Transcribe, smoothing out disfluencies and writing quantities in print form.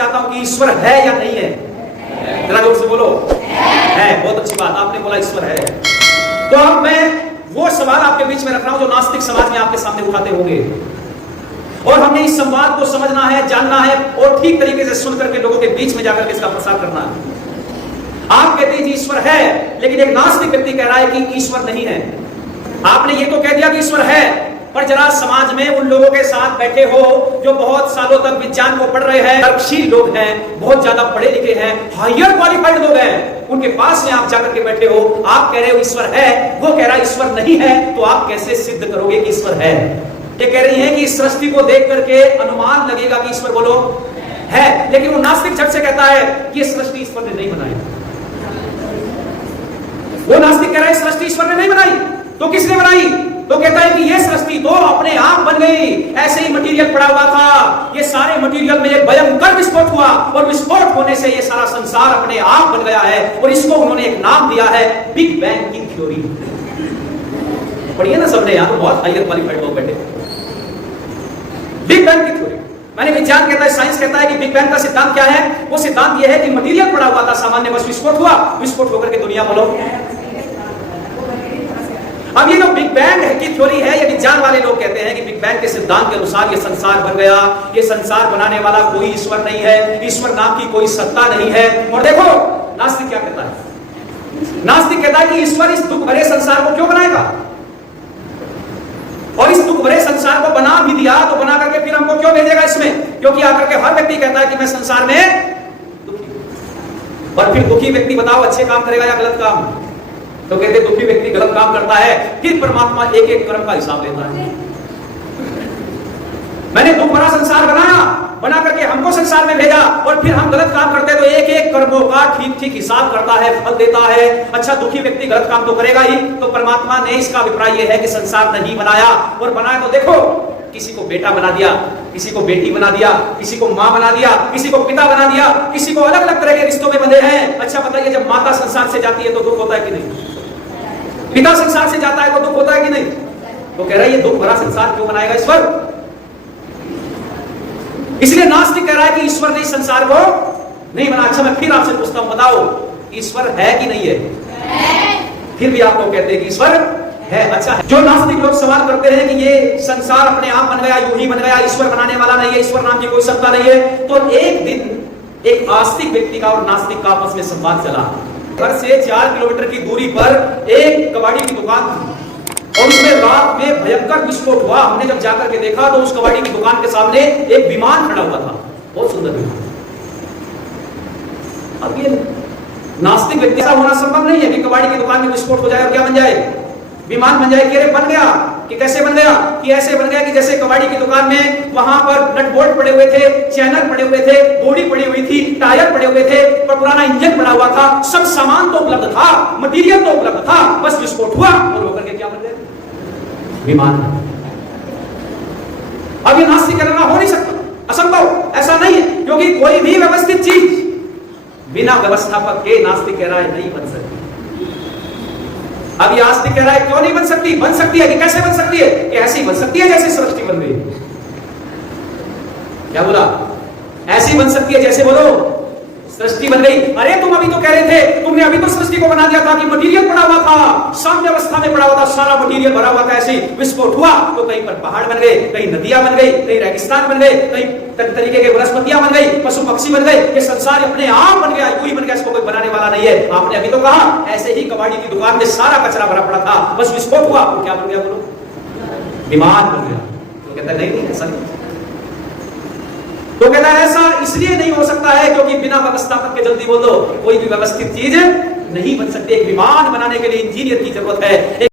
चाहता हूं कि ईश्वर है या नहीं है। जरा जोर से बोलो, है। बहुत अच्छी बात, आपने बोला ईश्वर है। तो अब मैं वो सवाल आपके बीच में रख रहा हूं जो नास्तिक समाज में आपके सामने उठाते होंगे, और हमने इस संवाद को समझना है, जानना है और ठीक तरीके से सुन करके लोगों के बीच में जाकर के इसका प्रसार करना है। आप कहते हैं जी ईश्वर है, लेकिन एक नास्तिक व्यक्ति कह रहा है कि ईश्वर नहीं है। आपने ये तो कह दिया कि ईश्वर है, पर जरा समाज में उन लोगों के साथ बैठे हो जो बहुत सालों तक विज्ञान को पढ़ रहे हैं, तर्कशील लोग हैं, बहुत ज्यादा पढ़े लिखे हैं, हायर क्वालिफाइड लोग हैं, उनके पास में आप जाकर के बैठे हो, आप कह रहे हो ईश्वर है, वो कह रहा है ईश्वर नहीं है, तो आप कैसे सिद्ध करोगे कि ईश्वर है? ये कह रही है कि इस सृष्टि को देख करके अनुमान लगेगा कि ईश्वर बोलो है, लेकिन वो नास्तिक झट से कहता है कि ये सृष्टि ईश्वर ने नहीं बनाई। वो नास्तिक कह रहा है सृष्टि ईश्वर ने नहीं बनाई, तो किसने बनाई? तो कहता है कि ये सृष्टि तो अपने आप बन गई, ऐसे ही मटेरियल पड़ा हुआ था, ये सारे मटेरियल में एक भयंकर विस्फोट हुआ और विस्फोट होने से ये सारा संसार अपने आप बन गया है, और इसको उन्होंने एक नाम दिया है बिग बैंग की थ्योरी। पढ़िए ना सबने, यहां तो बहुत हायर क्वालिफाइड लोग बैठे। बिग बैंग की थ्योरी मैंने विज्ञान कहता है, साइंस कहता है कि बिग बैंग का सिद्धांत क्या है? वो सिद्धांत ये है कि मटेरियल पड़ा हुआ था सामान्य, बस विस्फोट हुआ, विस्फोट होकर के दुनिया बोलो। अब ये जो बिग बैंग की थ्योरी है, ये विज्ञान वाले लोग कहते हैं कि बिग बैंग के सिद्धांत के अनुसार ये संसार बन गया, ये संसार बनाने वाला कोई ईश्वर नहीं है, ईश्वर नाम की कोई सत्ता नहीं है। और देखो नास्तिक क्या कहता है? नास्तिक कहता है कि ईश्वर इस दुख भरे संसार को क्यों बनाएगा, और इस दुख भरे संसार को बना भी दिया तो बना करके फिर हमको क्यों भेजेगा इसमें? क्योंकि आकर के हर व्यक्ति कहता है कि मैं संसार में दुखी, और फिर दुखी व्यक्ति बताओ अच्छे काम करेगा या गलत काम? तो कहते दुखी व्यक्ति गलत काम करता है, फिर परमात्मा एक एक कर्म का हिसाब लेता है। मैंने दुख भरा संसार बनाया, बना करके हमको संसार में भेजा, और फिर हम गलत काम करते तो एक एक कर्मों का ठीक ठीक हिसाब करता है, फल देता है। अच्छा दुखी व्यक्ति गलत काम तो करेगा ही, तो परमात्मा ने इसका अभिप्राय यह है कि संसार नहीं बनाया, और बनाया तो देखो किसी को बेटा बना दिया, किसी को बेटी बना दिया, किसी को मां बना दिया, किसी को पिता बना दिया, किसी को अलग अलग तरह के रिश्तों में बंधे हैं। अच्छा बताइए, जब माता संसार से जाती है तो दुख होता है कि नहीं? पिता संसार से जाता है तो दुख होता है कि नहीं? तो कह रहा है ये दुख भरा संसार क्यों बनाएगा ईश्वर? इसलिए नास्तिक कह रहा है कि ईश्वर ने इस संसार को नहीं बना। अच्छा मैं फिर आपसे पूछता हूं, बताओ ईश्वर है कि नहीं है? फिर भी आप लोग कहते हैं कि ईश्वर है। अच्छा जो नास्तिक लोग सवाल करते हैं कि ये संसार अपने आप बन गया, यूं ही बन गया, ईश्वर बनाने वाला नहीं है, ईश्वर नाम की कोई सत्ता नहीं है, तो एक दिन एक आस्तिक व्यक्ति का और नास्तिक का आपस में संवाद चला। घर से 4 किलोमीटर की दूरी पर एक कबाड़ी की दुकान थी, और उसमें रात में भयंकर विस्फोट हुआ। हमने जब जाकर के देखा तो उस कबाड़ी की दुकान के सामने एक विमान खड़ा हुआ था, बहुत सुंदर विमान। अब ये नास्तिक व्यक्ति ऐसा होना संभव नहीं है कि कबाड़ी की दुकान में विस्फोट हो जाए और क्या बन जाए? विमान बन जाए। कि अरे बन गया, कि कैसे बन गया? कि ऐसे बन गया कि जैसे कबाड़ी की दुकान में वहां पर नट बोल्ट पड़े हुए थे, चैनल पड़े हुए थे, बोडी पड़ी हुई थी, टायर पड़े हुए थे, पर पुराना इंजन पड़ा हुआ था, सब सामान तो उपलब्ध था, मटेरियल तो उपलब्ध था, बस विस्फोट हुआ और होकर के क्या बन गया? विमान। अब ये नास्तिक कहना हो नहीं सकता, असंभव, ऐसा नहीं है, क्योंकि कोई भी व्यवस्थित चीज बिना व्यवस्थापक के नास्तिक कह रहा है नहीं बन सकती। अब ये आस्तिक कह रहा है क्यों नहीं बन सकती? बन सकती है। कि कैसे बन सकती है? कि ऐसी बन सकती है जैसे सृष्टि बन गई। क्या बोला? ऐसी बन सकती है जैसे बोलो सृष्टि बन गई। अरे तुम अभी तो कह रहे थे, तुमने अभी तो सृष्टि को बना दिया था कि मटेरियल पड़ा हुआ था, साम्य अवस्था में पड़ा हुआ था, सारा मटेरियल भरा हुआ था, ऐसे विस्फोट हुआ तो कहीं पर पहाड़ बन गए, कहीं नदियां बन गई, कहीं रेगिस्तान बन गए, कहीं तरीके के वनस्पतियां बन गई, पशु पक्षी बन गए। ये संसार अपने आप बन गया, कोई बन गया, इसको कोई बनाने वाला नहीं है। आपने अभी तो कहा ऐसे ही कबाड़ी की दुकान में सारा कचरा भरा पड़ा था, बस विस्फोट हुआ तो क्या बन गया? बोलो विमान बन गया। तो कहता नहीं ऐसा नहीं। तो कहता है ऐसा इसलिए नहीं हो सकता है क्योंकि बिना व्यवस्थापक के, जल्दी बोल दो, कोई भी व्यवस्थित चीज नहीं बन सकती। एक विमान बनाने के लिए इंजीनियर की जरूरत है।